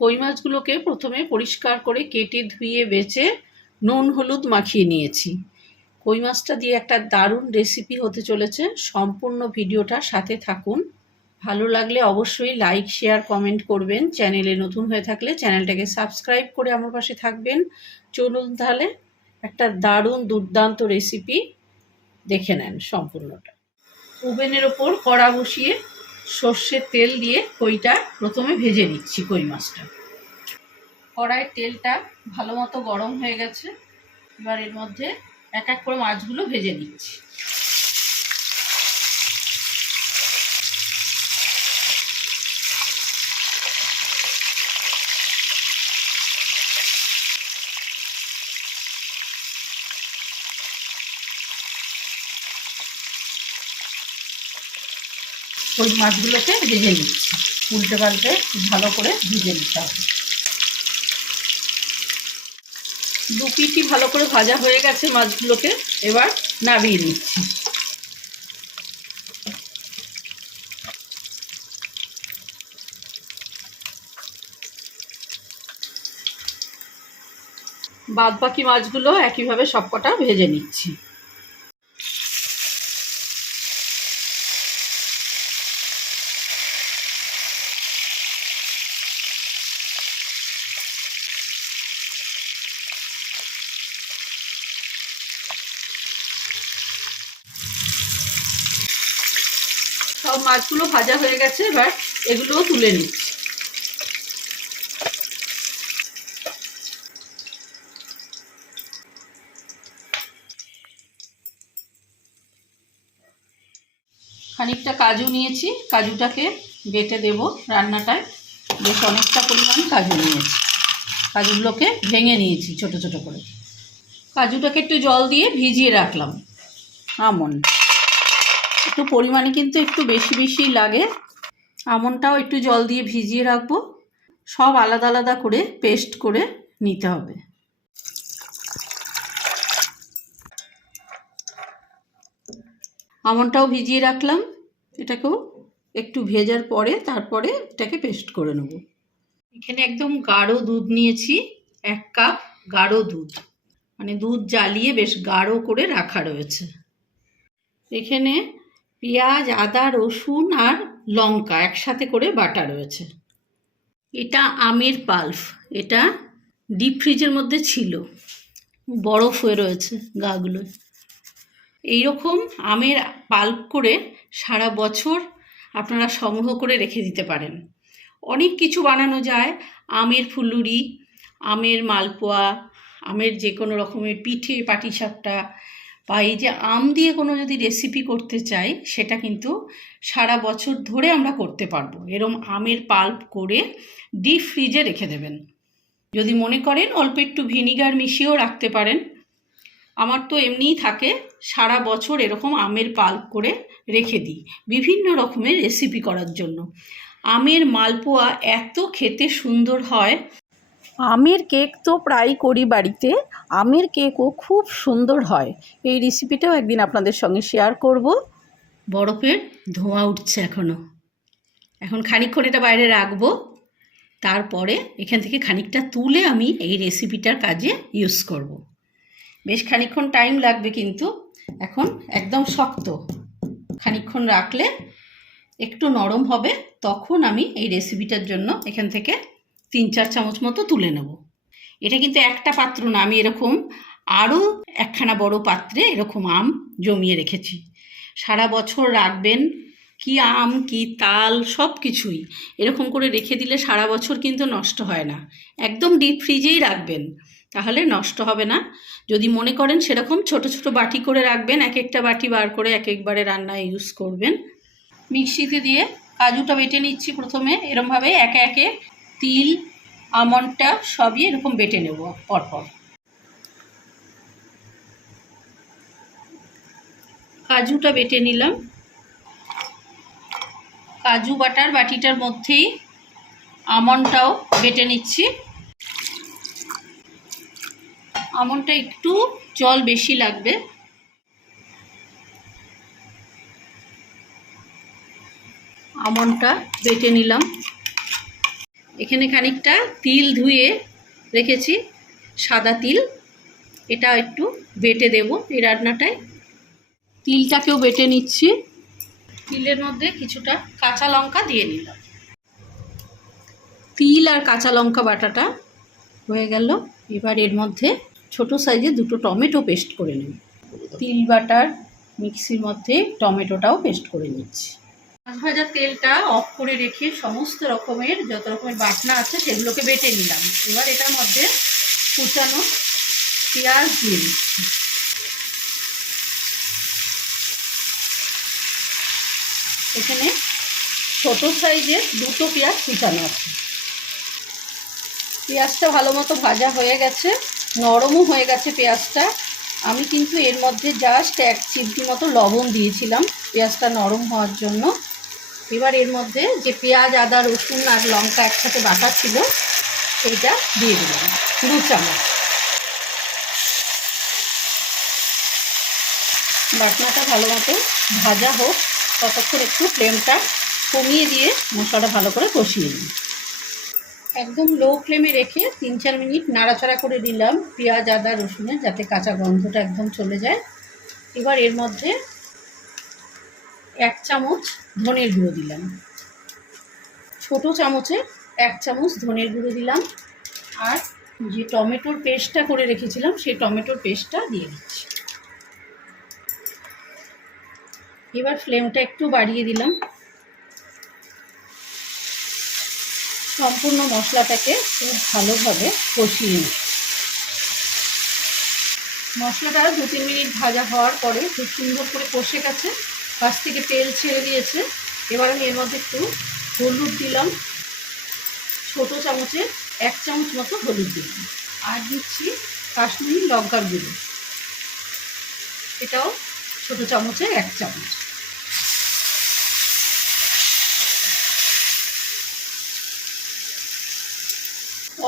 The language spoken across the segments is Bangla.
কই মাছগুলোকে প্রথমে পরিষ্কার করে কেটে ধুয়ে বেছে নুন হলুদ মাখিয়ে নিয়েছি। কই মাছটা দিয়ে একটা দারুণ রেসিপি হতে চলেছে। সম্পূর্ণ ভিডিওটা সাথে থাকুন। ভালো লাগলে অবশ্যই লাইক শেয়ার কমেন্ট করবেন। চ্যানেলে নতুন হয়ে থাকলে চ্যানেলটাকে সাবস্ক্রাইব করে আমার পাশে থাকবেন। চলুন তাহলে একটা দারুণ দুর্দান্ত রেসিপি দেখে নেন সম্পূর্ণটা। ওভেনের ওপর কড়া বসিয়ে সর্ষের তেল দিয়ে কইটা প্রথমে ভেজে নিচ্ছি। কই মাছটা কড়াইয়ের তেলটা ভালো মতো গরম হয়ে গেছে। এবার এর মধ্যে এক এক করে মাছগুলো ভেজে নিচ্ছি। ওই মাছগুলোকে ভেজে নিচ্ছি, উল্টে পাল্টে ভালো করে ভেজে নিতে হবে। দু পিঠই ভালো করে ভাজা হয়ে গেছে মাছগুলোকে, এবার নামিয়ে নিচ্ছি। বাদ বাকি মাছগুলো একইভাবে সবকটা ভেজে নিচ্ছি। সব মাছগুলো ভাজা হয়ে গেছে, এবার এগুলোও তুলে নিচ্ছি। খানিকটা কাজু নিয়েছি, কাজুটাকে বেটে দেব রান্নাটায়। বেশ অনেকটা পরিমাণ কাজু নিয়েছি। কাজুগুলোকে ভেঙে নিয়েছি ছোট ছোট করে। কাজুটাকে একটু জল দিয়ে ভিজিয়ে রাখলাম। আমন্ড একটু পরিমাণে কিন্তু একটু বেশি বেশি লাগে। আমন্ডটাও একটু জল দিয়ে ভিজিয়ে রাখবো। সব আলাদা আলাদা করে পেস্ট করে নিতে হবে। আমন্ডটাও ভিজিয়ে রাখলাম। এটাকেও একটু ভেজার পরে তারপরে এটাকে পেস্ট করে নেব। এখানে একদম গাঢ় দুধ নিয়েছি, 1 কাপ গাঢ় দুধ, মানে দুধ জ্বালিয়ে বেশ গাঢ় করে রাখা রয়েছে। এখানে পেঁয়াজ, আদা, রসুন আর লঙ্কা একসাথে করে বাটা রয়েছে। এটা আমের পাল্প, এটা ডিপ ফ্রিজের মধ্যে ছিল, বরফ হয়ে রয়েছে গাগুলো। এইরকম আমের পাল্প করে সারা বছর আপনারা সংগ্রহ করে রেখে দিতে পারেন। অনেক কিছু বানানো যায়। আমের ফুলুরি, আমের মালপোয়া, আমের যে কোনো রকমের পিঠে, পাটিসাপটা, বা এই যে আম দিয়ে কোনো যদি রেসিপি করতে চাই সেটা কিন্তু সারা বছর ধরে আমরা করতে পারবো। এরম আমের পাল্প করে ডিপ ফ্রিজে রেখে দেবেন। যদি মনে করেন অল্প একটু ভিনিগার মিশিয়েও রাখতে পারেন। আমার তো এমনিই থাকে, সারা বছর এরকম আমের পাল্প করে রেখে দিই বিভিন্ন রকমের রেসিপি করার জন্য। আমের মালপোয়া এত খেতে সুন্দর হয়। আমের কেক তো প্রায় করি বাড়িতে, আমের কেকও খুব সুন্দর হয়। এই রেসিপিটাও একদিন আপনাদের সঙ্গে শেয়ার করব। বরফের ধোঁয়া উঠছে এখন খানিকক্ষণ এটা বাইরে রাখবো। তারপরে এখান থেকে খানিকটা তুলে আমি এই রেসিপিটার কাজে ইউজ করব। বেশ খানিকক্ষণ টাইম লাগবে, কিন্তু এখন একদম শক্ত। খানিকক্ষণ রাখলে একটু নরম হবে, তখন আমি এই রেসিপিটার জন্য এখান থেকে 3-4 চামচ মতো তুলে নেব। এটা কিন্তু একটা পাত্র না, আমি এরকম আরও একখানা বড় পাত্রে এরকম আম জমিয়ে রেখেছি। সারা বছর রাখবেন, কি আম কি তাল সব কিছুই এরকম করে রেখে দিলে সারা বছর কিন্তু নষ্ট হয় না। একদম ডিপ ফ্রিজেই রাখবেন, তাহলে নষ্ট হবে না। যদি মনে করেন সেরকম ছোট ছোট বাটি করে রাখবেন, এক একটা বাটি বার করে এক একবারে রান্নায় ইউজ করবেন। মিক্সিতে দিয়ে কাজুটা বেটে নিচ্ছি প্রথমে। এরমভাবে একে একে তিল, আমন্ডটা সবই এরকম বেটে নেব পরপর। কাজুটা বেটে নিলাম। কাজু বাটার বাটিটার মধ্যেই আমন্ডটাও বেটে নিচ্ছি। আমন্ডটা একটু জল বেশি লাগবে। আমন্ডটা বেটে নিলাম। এখানে খানিকটা তিল ধুয়ে রেখেছি, সাদা তিল, এটা একটু বেটে দেব এই রান্নাটায়। তিলটাকেও বেটে নিচ্ছি। তিলের মধ্যে কিছুটা কাঁচা লঙ্কা দিয়ে নিলাম। তিল আর কাঁচা লঙ্কা বাটাটা হয়ে গেল। এবার এর মধ্যে ছোট সাইজে 2টো টমেটো পেস্ট করে নেব। তিল বাটার মিক্সির মধ্যে টমেটোটাও পেস্ট করে নিচ্ছি। মাছ ভাজার তেলটা অফ করে রেখে সমস্ত রকমের যত রকমের বাটনা আছে সেগুলোকে বেটে নিলাম। এবার এটার মধ্যে কুচানো পেঁয়াজ দিয়ে দিচ্ছি। এখানে ছোট সাইজের 2টো পেঁয়াজ কুচানো আছে। পেঁয়াজটা ভালো মতো ভাজা হয়ে গেছে, নরমও হয়ে গেছে পেঁয়াজটা। আমি কিন্তু এর মধ্যে জাস্ট 1 চিমটি মতো লবণ দিয়েছিলাম পেঁয়াজটা নরম হওয়ার জন্য। এবার এর মধ্যে যে পেঁয়াজ, আদা, রসুন আর লঙ্কা একসাথে বাটা ছিল সেইটা দিয়ে দিলাম 2 চামচ। বাটনাটা ভালো মতো ভাজা হোক, ততক্ষণ একটু ফ্লেমটা কমিয়ে দিয়ে মশলাটা ভালো করে কষিয়ে নিই। একদম লো ফ্লেমে রেখে 3-4 মিনিট নাড়াচাড়া করে দিলাম পেঁয়াজ, আদা, রসুনের, যাতে কাঁচা গন্ধটা একদম চলে যায়। এবার এর মধ্যে 1 চামচ ধনের গুঁড়ো দিলাম, ছোট চামচে 1 চামচ ধনের গুঁড়ো দিলাম। আর যে টমেটোর পেস্টটা করে রেখেছিলাম সেই টমেটোর পেস্টটা দিয়ে দিচ্ছি। এবার ফ্লেমটা একটু বাড়িয়ে দিলাম। সম্পূর্ণ মশলাটাকে খুব ভালোভাবে কষিয়ে নিই। মশলাটা 2-3 মিনিট ভাজা হওয়ার পরে খুব সুন্দর করে কষে গেছে, পাশ থেকে তেল ছেড়ে দিয়েছে। এবার আমি এর মধ্যে একটু হলুদ দিলাম, ছোট চামচে 1 চামচ মতো হলুদ দিলাম। আর দিচ্ছি কাশ্মীরি লঙ্কার গুঁড়ো, এটাও ছোট চামচে 1 চামচ।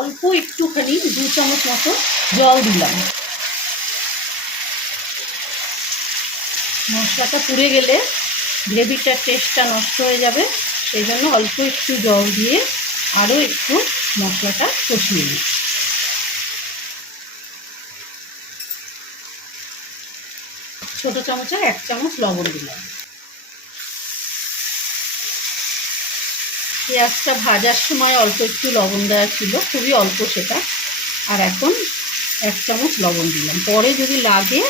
অল্প একটুখানি 2 চামচ মতো জল দিলাম। মশলাটা পুড়ে গেলে গ্রেভিটার টেস্টটা নষ্ট হয়ে যাবে, সেই জন্য অল্প একটু জল দিয়ে আরও একটু মশলাটা কষিয়ে নিই। ছোট চামচে 1 চামচ লবণ দিলাম। পেঁয়াজটা ভাজার সময় অল্প একটু লবণ দেওয়া ছিল, খুবই অল্প সেটা, আর এখন 1 চামচ লবণ দিলাম। পরে যদি লাগে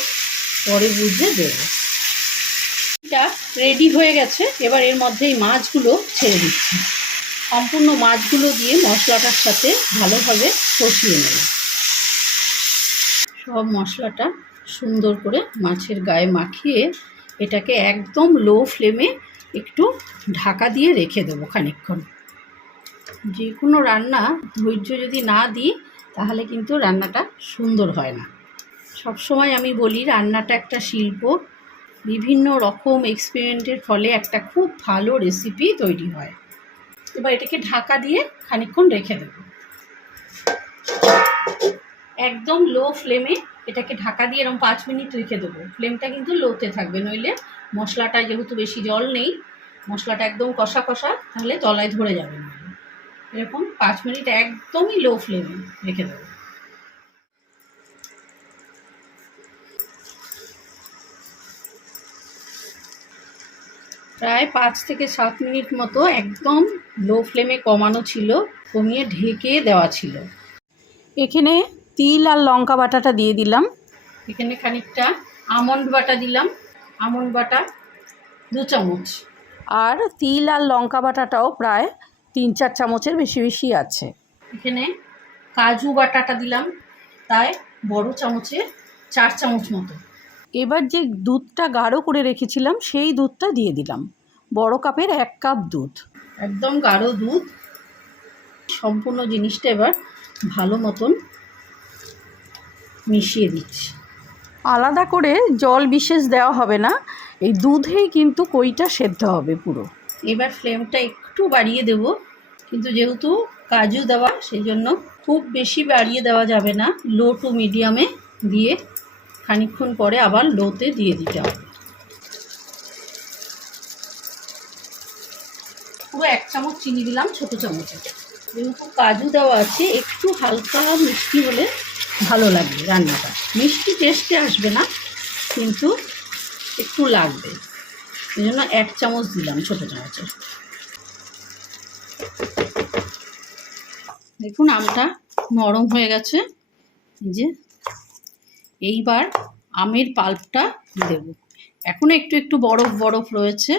পরে বুঝে দেবো। এটা রেডি হয়ে গেছে। এবার এর মধ্যে এই মাছগুলো ছেড়ে দিচ্ছি। সম্পূর্ণ মাছগুলো দিয়ে মশলাটার সাথে ভালোভাবে কষিয়ে নেব। সব মশলাটা সুন্দর করে মাছের গায়ে মাখিয়ে এটাকে একদম লো ফ্লেমে একটু ঢাকা দিয়ে রেখে দেবো খানিকক্ষণ। যে কোনো রান্না ধৈর্য যদি না দিই তাহলে কিন্তু রান্নাটা সুন্দর হয় না। সবসময় আমি বলি রান্নাটা একটা শিল্প, বিভিন্ন রকম এক্সপেরিমেন্টের ফলে একটা খুব ভালো রেসিপি তৈরি হয়। এবার এটাকে ঢাকা দিয়ে খানিকক্ষণ রেখে দেব। একদম লো ফ্লেমে এটাকে ঢাকা দিয়ে এরকম 5 মিনিট রেখে দেবো। ফ্লেমটা কিন্তু লোতে থাকবে, নইলে মশলাটা যেহেতু বেশি জল নেই, মশলাটা একদম কষা কষা, তাহলে তলায় ধরে যাবে না। এরকম 5 মিনিট একদমই লো ফ্লেমে রেখে দেবো। প্রায় 5 থেকে 7 মিনিট মতো একদম লো ফ্লেমে কমানো ছিল, কমিয়ে ঢেকে দেওয়া ছিল। এখানে তিল আর লঙ্কা বাটাটা দিয়ে দিলাম। এখানে খানিকটা আমন্ড বাটা দিলাম, আমন্ড বাটা 2 চামচ। আর তিল আর লঙ্কা বাটাটাও প্রায় 3-4 চামচের বেশি বেশি আছে। এখানে কাজু বাটাটা দিলাম, তাই বড় চামচে 4 চামচ মতো। এবার যে দুধটা গাঢ় করে রেখেছিলাম সেই দুধটা দিয়ে দিলাম, বড় কাপের 1 কাপ দুধ, একদম গাঢ় দুধ। সম্পূর্ণ জিনিসটা এবার ভালো মতন মিশিয়ে দিচ্ছি। আলাদা করে জল বিশেষ দেওয়া হবে না, এই দুধেই কিন্তু কইটা সেদ্ধ হবে পুরো। এবার ফ্লেমটা একটু বাড়িয়ে দেব, কিন্তু যেহেতু কাজু দেওয়া সেই জন্য খুব বেশি বাড়িয়ে দেওয়া যাবে না। লো টু মিডিয়ামে দিয়ে খানিকক্ষণ পরে আবার লোতে দিয়ে দিতে হবে। পুরো 1 চামচ চিনি দিলাম ছোটো চামচে। যেহেতু কাজু দেওয়া আছে একটু হালকা মিষ্টি হলে ভালো লাগবে রান্নাটা। মিষ্টি টেস্টে আসবে না, কিন্তু একটু লাগবে, এই জন্য 1 চামচ দিলাম, ছোটো চামচের। দেখুন আমটা নরম হয়ে গেছে। যে এইবার আমের পাল্পটা দেব। এখনো একটু একটু বরফ বরফ রয়েছে।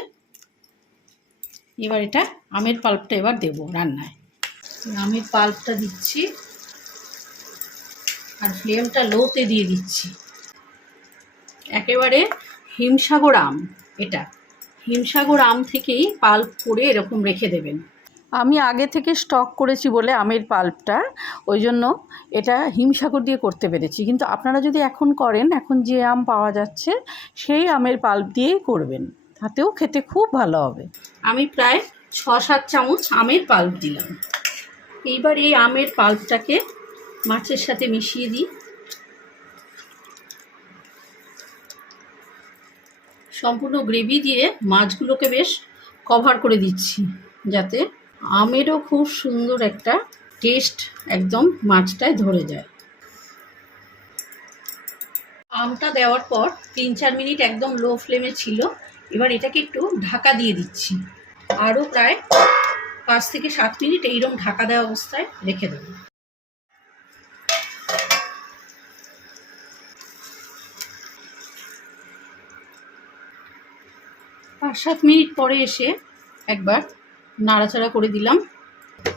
এবার এটা আমের পাল্পটা এবার দেব রান্নায়। আমের পাল্পটা দিচ্ছি আর ফ্লেমটা লোতে দিয়ে দিচ্ছি। একেবারে হিমসাগর আম, এটা হিমসাগর আম থেকেই পাল্প করে এরকম রেখে দেবেন। আমি আগে থেকে স্টক করেছি বলে আমের পাল্পটা, ওই জন্য এটা হিমসাগর দিয়ে করতে পেরেছি। কিন্তু আপনারা যদি এখন করেন, এখন যে আম পাওয়া যাচ্ছে সেই আমের পাল্প দিয়েই করবেন, তাতেও খেতে খুব ভালো হবে। আমি প্রায় 6-7 চামচ আমের পাল্প দিলাম। এইবার এই আমের পাল্পটাকে মাছের সাথে মিশিয়ে দিই। সম্পূর্ণ গ্রেভি দিয়ে মাছগুলোকে বেশ কভার করে দিচ্ছি, যাতে আমেরও খুব সুন্দর একটা টেস্ট একদম মাছটায় ধরে যায়। আমটা দেওয়ার পর 3-4 মিনিট একদম লো ফ্লেমে ছিল। এবার এটাকে একটু ঢাকা দিয়ে দিচ্ছি। আরও প্রায় 5 থেকে 7 মিনিট এইরকম ঢাকা দেওয়া অবস্থায় রেখে দেবো। পাঁচ 7 মিনিট পরে এসে একবার নাড়াচাড়া করে দিলাম।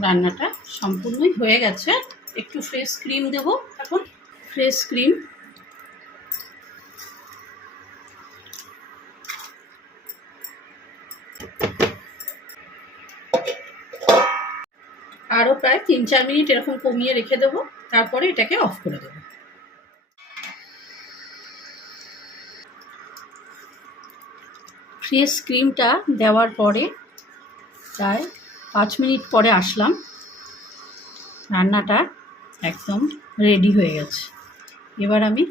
রান্নাটা সম্পূর্ণই হয়ে গেছে। একটু ফ্রেশ ক্রিম দেব। এখন ফ্রেশ ক্রিম আরও প্রায় 3-4 মিনিট এরকম কমিয়ে রেখে দেবো, তারপরে এটাকে অফ করে দেবো। ফ্রেশ ক্রিমটা দেওয়ার পরে প্রায় 5 মিনিট পরে আসলাম। রান্নাটা একদম রেডি হয়ে গেছে। এবার আমি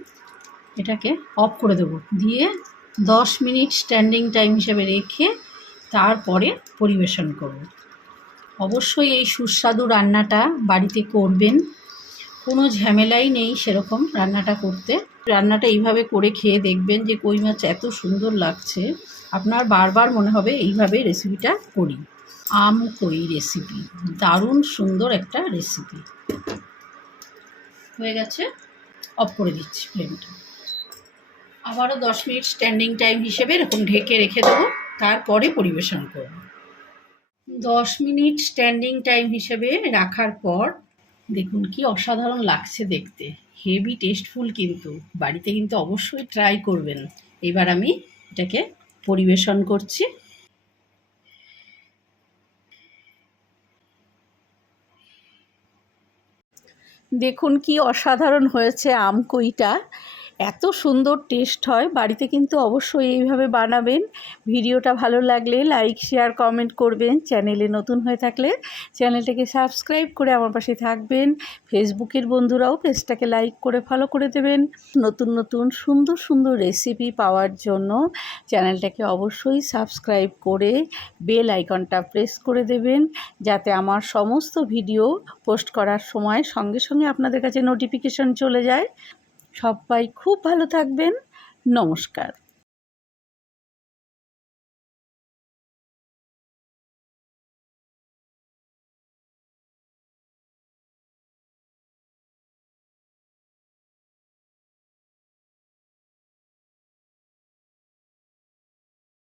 এটাকে অফ করে দেবো, দিয়ে 10 মিনিট স্ট্যান্ডিং টাইম হিসেবে রেখে তারপরে পরিবেশন করব। অবশ্যই এই সুস্বাদু রান্নাটা বাড়িতে করবেন, কোনো ঝামেলাই নেই সেরকম রান্নাটা করতে। রান্নাটা এইভাবে করে খেয়ে দেখবেন যে কই মাছ এত সুন্দর লাগছে, আপনার বারবার মনে হবে এইভাবে রেসিপিটা করি। আম কই রেসিপি, দারুণ সুন্দর একটা রেসিপি। হয়ে গেছে, অফ করে দিচ্ছি ফ্লেমটা। আবারও 10 মিনিট স্ট্যান্ডিং টাইম হিসেবে এরকম ঢেকে রেখে দেবো, তারপরে পরিবেশন করব। 10 মিনিট স্ট্যান্ডিং টাইম হিসেবে রাখার পর দেখুন কি অসাধারণ লাগছে দেখতে, হেভি টেস্টফুল। কিন্তু বাড়িতে কিন্তু অবশ্যই ট্রাই করবেন। এবার আমি এটাকে পরিবেশন করছি। দেখুন কি অসাধারণ হয়েছে আম কইটা, এত সুন্দর টেস্ট হয়। বাড়িতে কিন্তু অবশ্যই এইভাবে বানাবেন। ভিডিওটা ভালো লাগলে লাইক শেয়ার কমেন্ট করবেন। চ্যানেলে নতুন হয়ে থাকলে চ্যানেলটাকে সাবস্ক্রাইব করে আমার পাশে থাকবেন। ফেসবুকের বন্ধুরাও পেজটাকে লাইক করে ফলো করে দেবেন। নতুন নতুন সুন্দর সুন্দর রেসিপি পাওয়ার জন্য চ্যানেলটাকে অবশ্যই সাবস্ক্রাইব করে বেল আইকনটা প্রেস করে দেবেন, যাতে আমার সমস্ত ভিডিও পোস্ট করার সময় সঙ্গে সঙ্গে আপনাদের কাছে নোটিফিকেশন চলে যায়। সবাই খুব ভালো থাকবেন। নমস্কার।